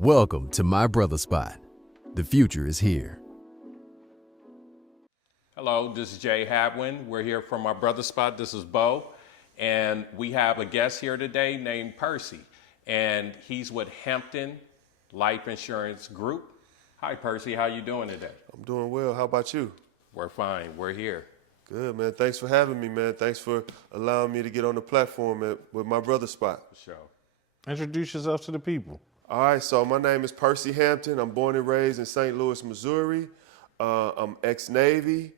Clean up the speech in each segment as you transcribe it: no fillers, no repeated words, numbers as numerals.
Welcome to my Brothas Spot. The future is here. Hello, this is Jay Hadwin. We're here from our Brothas Spot. This is Bo. And we have a guest here today named Percy. And he's with Hampton Life Insurance Group. Hi, Percy. How you doing today? I'm doing well. How about you? We're fine. We're here. Good, man. Thanks for having me, man. Thanks for allowing me to get on the platform with my Brothas Spot. For sure. Introduce yourself to the people. All right, so my name is Percy Hampton. I'm born and raised in St. Louis, Missouri. I'm ex-Navy.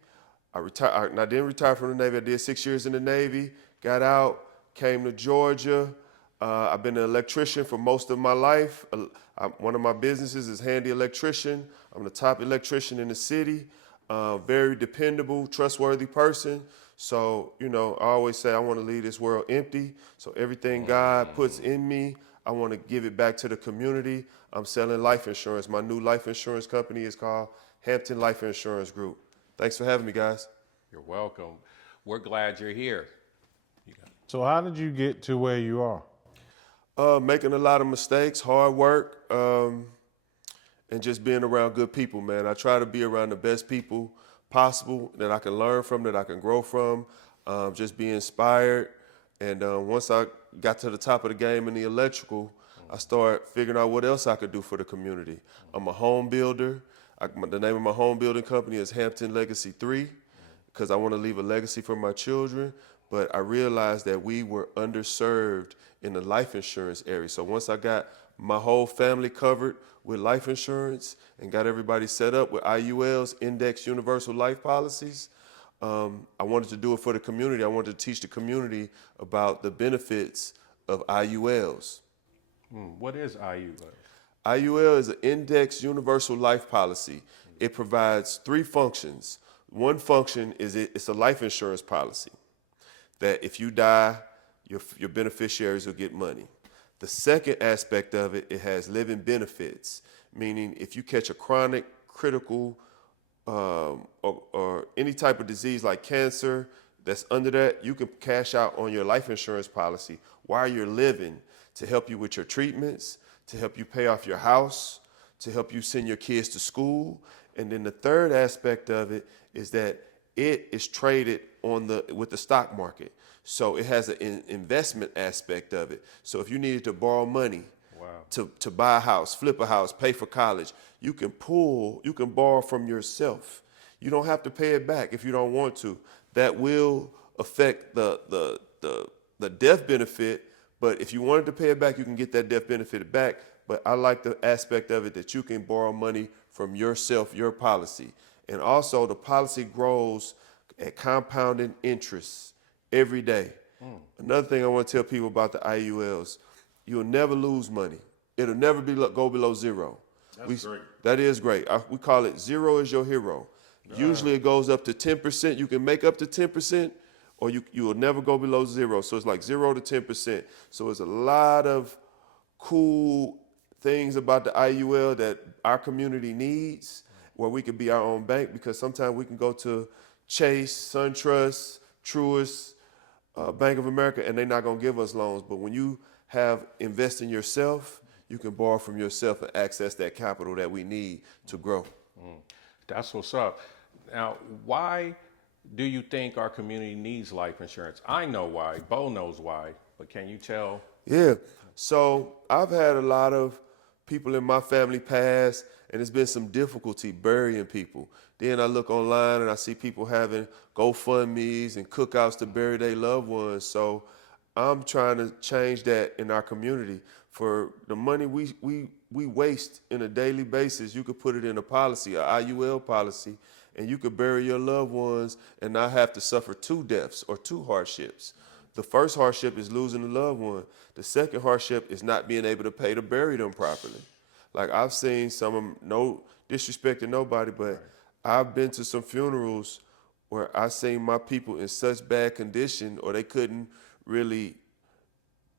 I didn't retire from the Navy. I did 6 years in the Navy, got out, came to Georgia. I've been an electrician for most of my life. One of my businesses is Handy Electrician. I'm the top electrician in the city. Very dependable, trustworthy person. So, I always say I want to leave this world empty. So everything God puts in me, I want to give it back to the community. I'm selling life insurance. My new life insurance company is called Hampton Life Insurance Group. Thanks for having me, guys. You're welcome. We're glad you're here. So how did you get to where you are? Making a lot of mistakes, hard work, and just being around good people, man. I try to be around the best people possible that I can learn from, that I can grow from, just be inspired. And once I got to the top of the game in the electrical, I started figuring out what else I could do for the community. I'm a home builder. The name of my home building company is Hampton Legacy 3 because I want to leave a legacy for my children. But I realized that we were underserved in the life insurance area. So once I got my whole family covered with life insurance and got everybody set up with IULs, Index Universal Life Policies, I wanted to do it for the community. I wanted to teach the community about the benefits of IULs. What is IU? IUL is an Index Universal Life Policy. It provides three functions. One function is it's a life insurance policy that if you die, your beneficiaries will get money. The second aspect of it, it has living benefits, meaning if you catch a chronic, critical, or any type of disease like cancer that's under that, you can cash out on your life insurance policy while you're living to help you with your treatments, to help you pay off your house, to help you send your kids to school. And then the third aspect of it is that it is traded with the stock market. So it has an investment aspect of it. So if you needed to borrow money to buy a house, flip a house, pay for college, you can borrow from yourself. You don't have to pay it back if you don't want to. That will affect the death benefit, but if you wanted to pay it back, you can get that death benefit back. But I like the aspect of it that you can borrow money from yourself, your policy. And also the policy grows at compounding interest every day. Another thing I want to tell people about the IULs, you'll never lose money. It'll never go below zero. That's great. That is great. We call it zero is your hero. Usually it goes up to 10%. You can make up to 10%, or you will never go below zero. So it's like 0 to 10%. So it's a lot of cool things about the IUL that our community needs, where we can be our own bank, because sometimes we can go to Chase, SunTrust, Truist, Bank of America, and they're not going to give us loans. But when you invest in yourself, you can borrow from yourself and access that capital that we need to grow. That's what's up. Now, why do you think our community needs life insurance? I know why. Bo knows why. But can you tell? Yeah. So I've had a lot of people in my family pass, and there's been some difficulty burying people. Then I look online and I see people having GoFundMes and cookouts to bury their loved ones. So I'm trying to change that in our community. For the money we waste in a daily basis, you could put it in a policy, an IUL policy, and you could bury your loved ones and not have to suffer two deaths or two hardships. The first hardship is losing a loved one. The second hardship is not being able to pay to bury them properly. Like I've seen no disrespect to nobody, but I've been to some funerals where I seen my people in such bad condition, or they couldn't really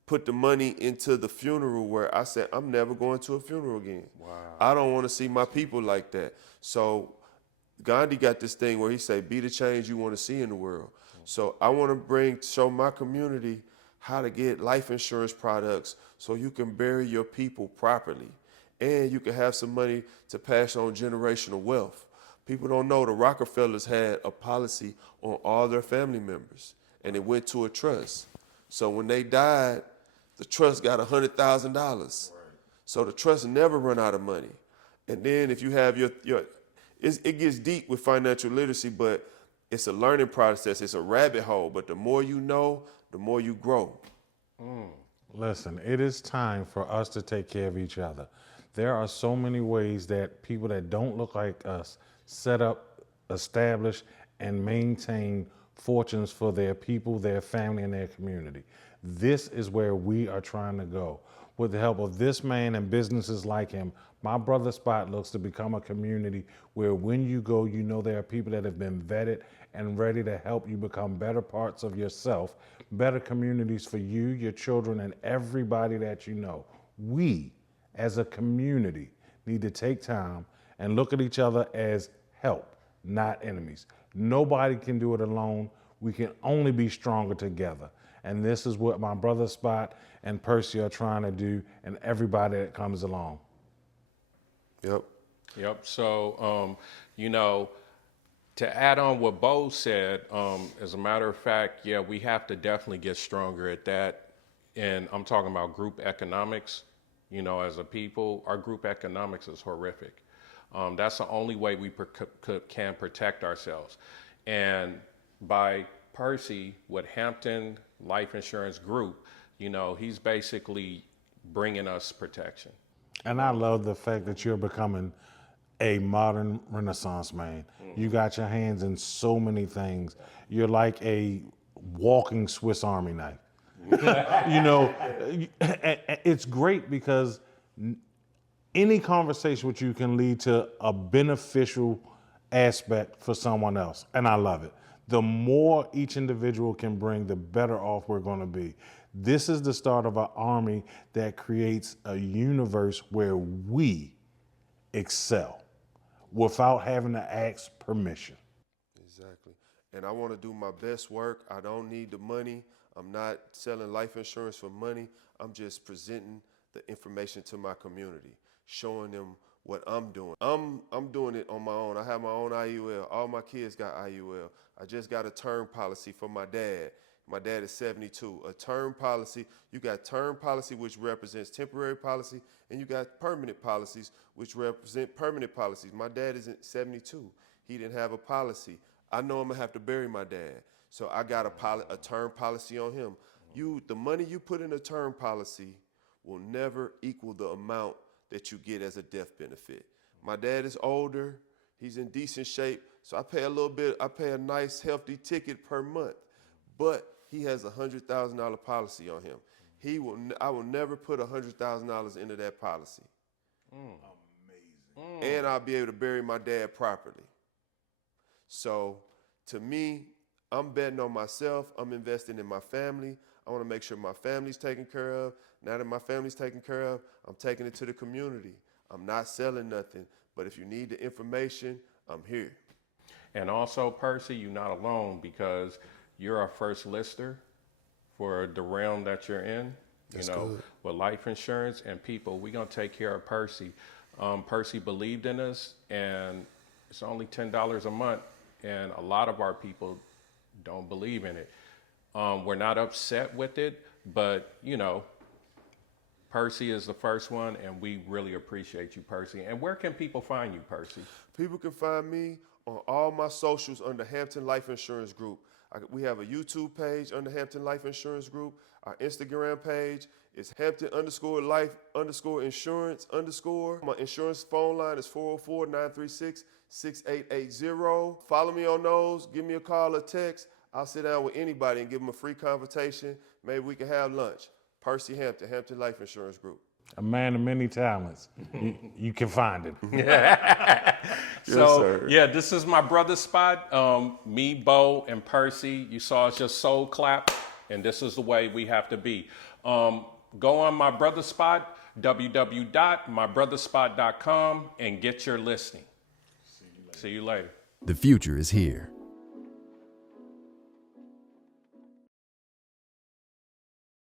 put the money into the funeral, where I said, I'm never going to a funeral again. Wow. I don't want to see my people like that. So Gandhi got this thing where he said, be the change you want to see in the world. So I want to show my community how to get life insurance products so you can bury your people properly. and you can have some money to pass on generational wealth. People don't know the Rockefellers had a policy on all their family members, and it went to a trust. So when they died, the trust got $100,000. So the trust never run out of money. And then if you have it gets deep with financial literacy, but it's a learning process. It's a rabbit hole. But the more you know, the more you grow. Listen, it is time for us to take care of each other. There are so many ways that people that don't look like us set up, establish, and maintain fortunes for their people, their family, and their community. This is where we are trying to go. With the help of this man and businesses like him, my Brothas Spot looks to become a community where when you go, you know there are people that have been vetted and ready to help you become better parts of yourself, better communities for you, your children, and everybody that you know. We, as a community, need to take time and look at each other as help, not enemies. Nobody can do it alone. We can only be stronger together. And this is what my Brothas Spot and Percy are trying to do, and everybody that comes along. Yep. So, to add on what Bo said, as a matter of fact, yeah, we have to definitely get stronger at that. And I'm talking about group economics. As a people, our group economics is horrific. That's the only way we can protect ourselves. And by Percy with Hampton Life Insurance Group, he's basically bringing us protection. And I love the fact that you're becoming a modern Renaissance man. You got your hands in so many things. You're like a walking Swiss Army knife. It's great because any conversation with you can lead to a beneficial aspect for someone else. And I love it. The more each individual can bring, the better off we're going to be. This is the start of an army that creates a universe where we excel without having to ask permission. Exactly. And I want to do my best work. I don't need the money. I'm not selling life insurance for money. I'm just presenting the information to my community, showing them what I'm doing. I'm doing it on my own. I have my own IUL. All my kids got IUL. I just got a term policy for my dad. My dad is 72. A term policy, you got term policy, which represents temporary policy, and you got permanent policies, which represent permanent policies. My dad isn't 72. He didn't have a policy. I know I'm gonna have to bury my dad. So I got a term policy on him. The money you put in a term policy will never equal the amount that you get as a death benefit. My dad is older. He's in decent shape. So I pay a little bit. I pay a nice, healthy ticket per month. But he has a $100,000 policy on him. I will never put $100,000 into that policy. Amazing. And I'll be able to bury my dad properly. So to me, I'm betting on myself. I'm investing in my family. I want to make sure my family's taken care of. Now that my family's taken care of, I'm taking it to the community. I'm not selling nothing, but if you need the information, I'm here. And also, Percy, you're not alone because you're our first lister for the realm that you're in. That's good. With life insurance and people, we're going to take care of Percy. Percy believed in us, and it's only $10 a month, and a lot of our people don't believe in it. We're not upset with it, but, Percy is the first one, and we really appreciate you, Percy. And where can people find you, Percy? People can find me on all my socials under Hampton Life Insurance Group. We have a YouTube page under Hampton Life Insurance Group. Our Instagram page is Hampton_life_insurance_. My insurance phone line is 404-936-6880. Follow me on those. Give me a call or text. I'll sit down with anybody and give them a free consultation. Maybe we can have lunch. Percy Hampton, Hampton Life Insurance Group. A man of many talents. You can find him. This is my Brothas Spot. Me, Bo, and Percy. You saw us just soul clap, and this is the way we have to be. Go on my Brothas Spot, www.mybrotherspot.com, and get your listing. See you later. The future is here.